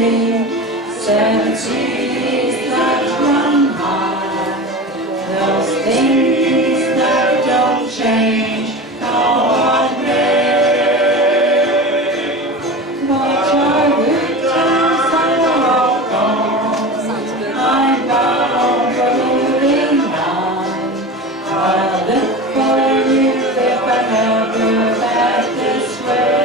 me, 70s that run high, those things that don't change go on rain. But our good times are all gone, I'm bound for moving on. I'll look for you if I ever back this way.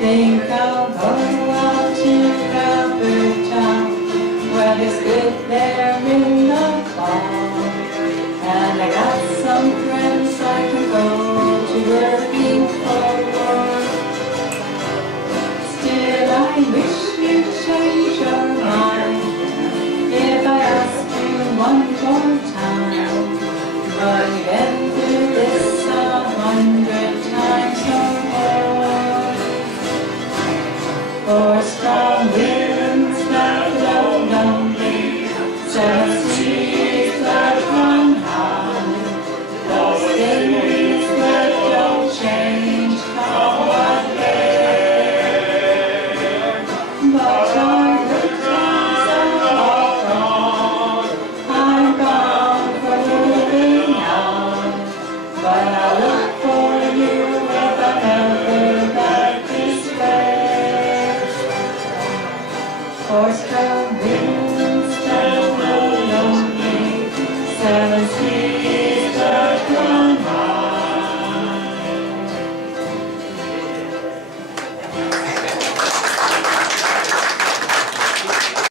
Think I'll go out to Calvert Town, where there's good there in the fall. And I got some friends I can go to working for. Still, I wish you'd change your mind if I asked you one more time. But you've been through this 100 times or more. For